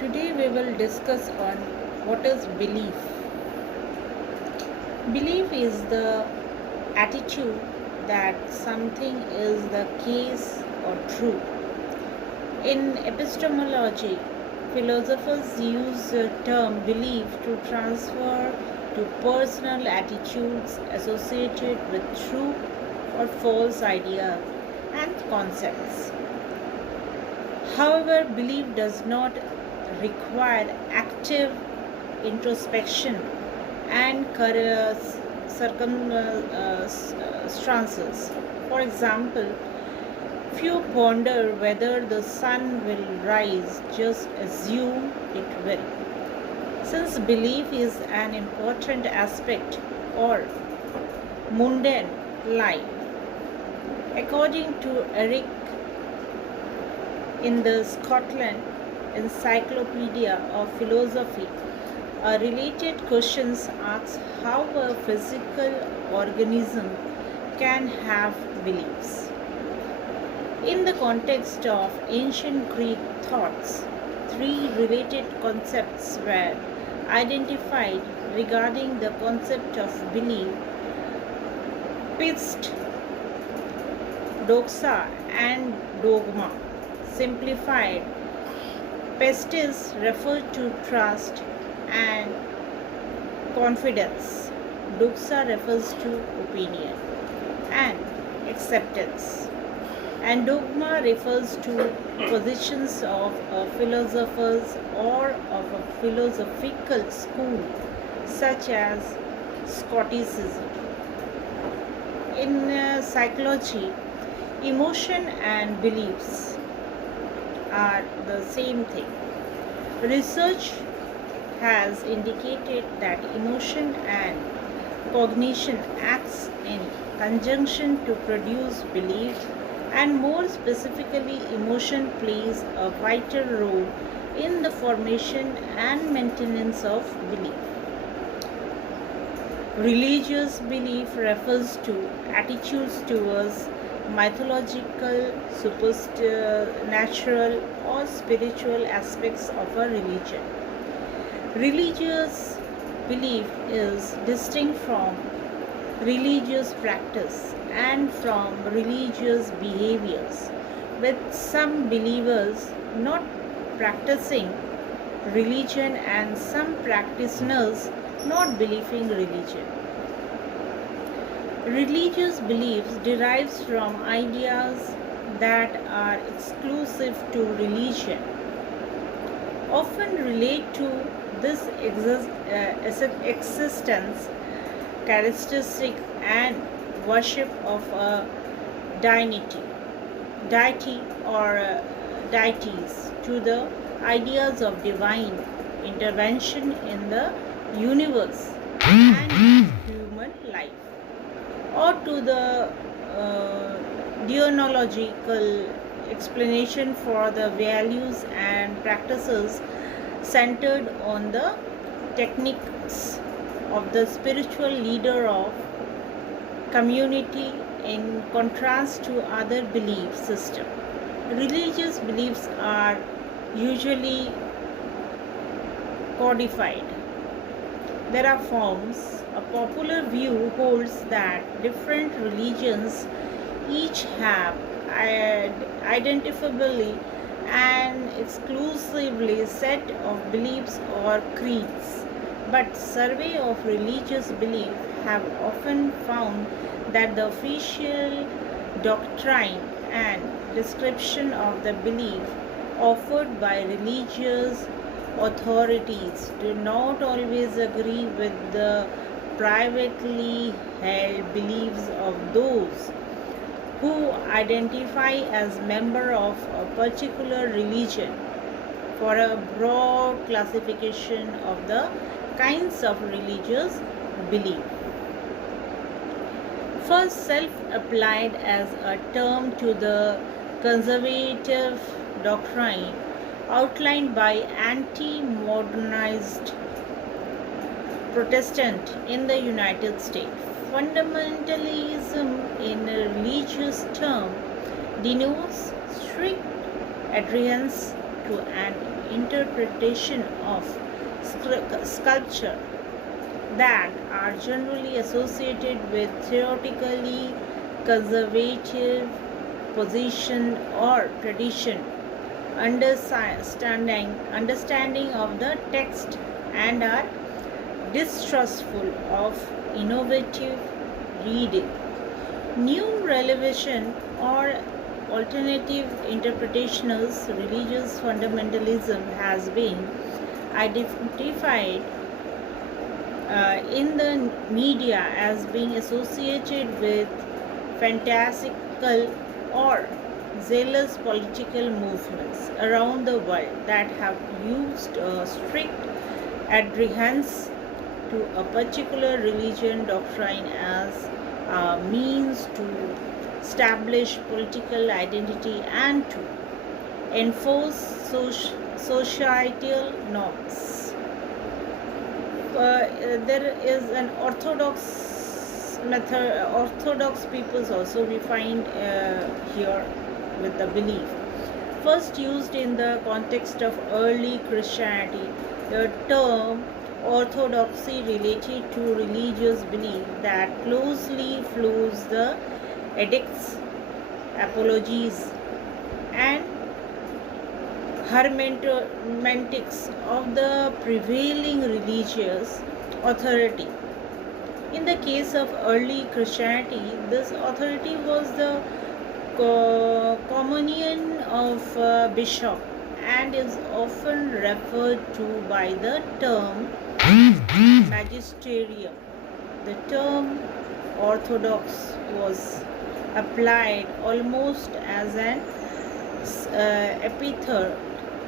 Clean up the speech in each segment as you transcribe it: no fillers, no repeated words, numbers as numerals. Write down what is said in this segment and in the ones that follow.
Today we will discuss on what is belief. Belief is the attitude that something is the case or true. In epistemology, philosophers use the term belief to transfer to personal attitudes associated with true or false ideas and concepts. However, belief does not require active introspection and circumstances. For example, few ponder whether the sun will rise, just assume it will. Since belief is an important aspect or mundane life, according to Eric in the Scotland Encyclopedia of Philosophy, a related question asks how a physical organism can have beliefs. In the context of ancient Greek thoughts, three related concepts were identified regarding the concept of belief: piste, doxa, and dogma. Simplified, pistis referred to trust and confidence. Doxa refers to opinion and acceptance. And dogma refers to positions of philosophers or of a philosophical school, such as Scoticism. In psychology, emotion and beliefs are the same thing. Research has indicated that emotion and cognition acts in conjunction to produce belief, and more specifically, emotion plays a vital role in the formation and maintenance of belief. Religious belief refers to attitudes towards mythological, supernatural, or spiritual aspects of a religion. Religious belief is distinct from religious practice and from religious behaviors, with some believers not practicing religion and some practitioners not believing religion. Religious beliefs derives from ideas that are exclusive to religion, often relate to this existence characteristic and worship of a deity or deities, to the ideas of divine intervention in the universe and human life, or to the deontological explanation for the values and practices centered on the techniques of the spiritual leader of community, in contrast to other belief systems. Religious beliefs are usually codified. There are forms. A popular view holds that different religions each have identifiably and exclusively set of beliefs or creeds, but survey of religious belief have often found that the official doctrine and description of the belief offered by religious authorities do not always agree with the privately held beliefs of those who identify as member of a particular religion. For a broad classification of the kinds of religious belief. First, self-applied as a term to the conservative doctrine outlined by anti-modernized Protestant in the United States. Fundamentalism in a religious term denotes strict adherence to an interpretation of sculpture that are generally associated with theoretically conservative position or tradition. Understanding of the text and are distrustful of innovative reading. New revelation or alternative interpretations religious fundamentalism has been identified in the media as being associated with fantastical or zealous political movements around the world that have used strict adherence to a particular religion doctrine as a means to establish political identity and to enforce societal norms. There is an orthodox peoples also we find here with the belief. First used in the context of early Christianity, the term orthodoxy related to religious belief that closely follows the edicts, apologies, and hermeneutics of the prevailing religious authority. In the case of early Christianity, this authority was the communion of bishop and is often referred to by the term magisterium. The term orthodox was applied almost as an epithet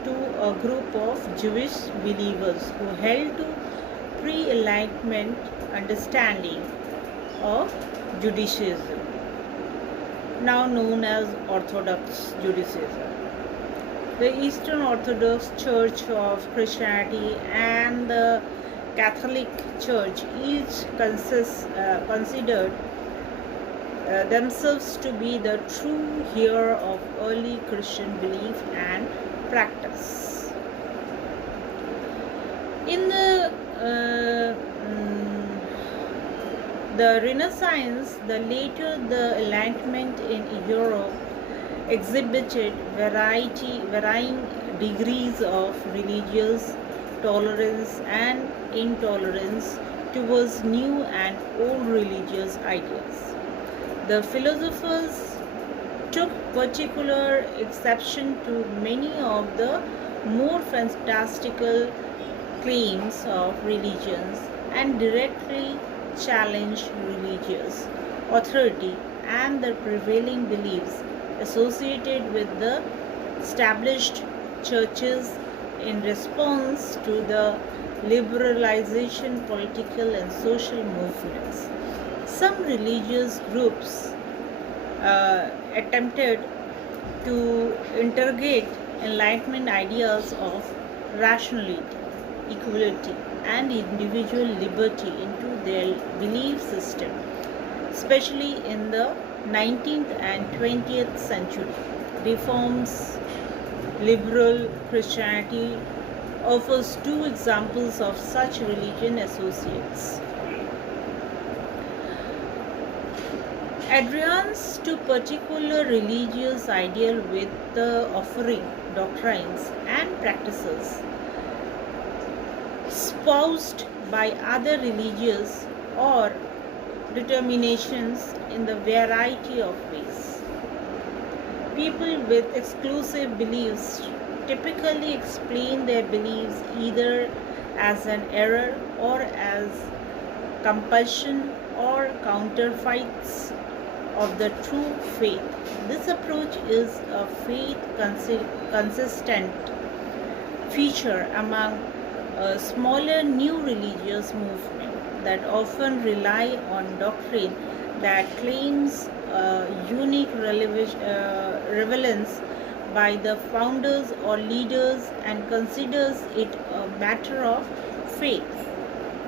to a group of Jewish believers who held to pre-Enlightenment understanding of Judaism, now known as Orthodox Judaism. The Eastern Orthodox Church of Christianity and the Catholic Church each considered themselves to be the true heir of early Christian belief and practice. In the Renaissance, the later the Enlightenment in Europe exhibited varying degrees of religious tolerance and intolerance towards new and old religious ideas. The philosophers took particular exception to many of the more fantastical claims of religions and directly challenged religious authority and the prevailing beliefs associated with the established churches in response to the liberalization political and social movements. Some religious groups attempted to integrate Enlightenment ideas of rationality, equality, and individual liberty into their belief system, especially in the 19th and 20th century. Reforms liberal Christianity offers two examples of such religion associates. Adherence to particular religious ideal with the offering doctrines and practices espoused by other religious or determinations in the variety of ways. People with exclusive beliefs typically explain their beliefs either as an error or as compulsion or counterfeits of the true faith. This approach is a faith consistent feature among a smaller new religious movement that often rely on doctrine that claims unique relevance by the founders or leaders and considers it a matter of faith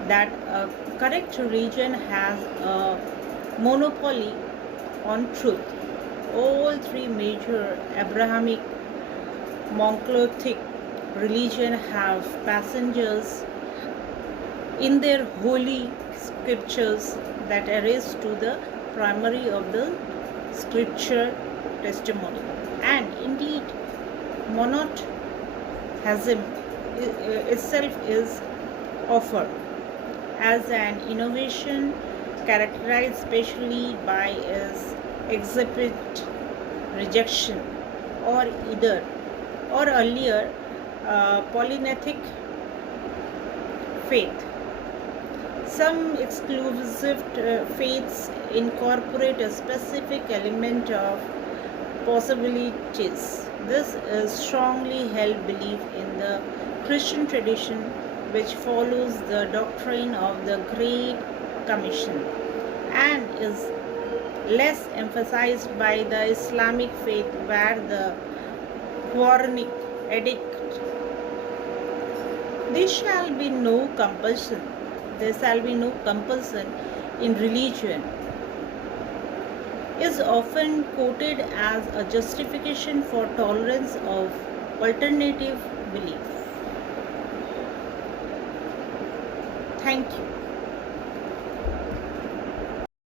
that a correct religion has a monopoly on truth. All three major Abrahamic, monolithic, religion have passengers in their holy scriptures that adhere to the primary of the scripture testimony. And indeed, monotheism itself is offered as an innovation characterized especially by its exhibit rejection or either or earlier polytheistic faith. Some exclusive faiths incorporate a specific element of possibilities. This is strongly held belief in the Christian tradition, which follows the doctrine of the Great Commission and is less emphasized by the Islamic faith, where the Quranic edict, there shall be no compulsion. There shall be no compulsion in religion, is often quoted as a justification for tolerance of alternative belief. Thank you.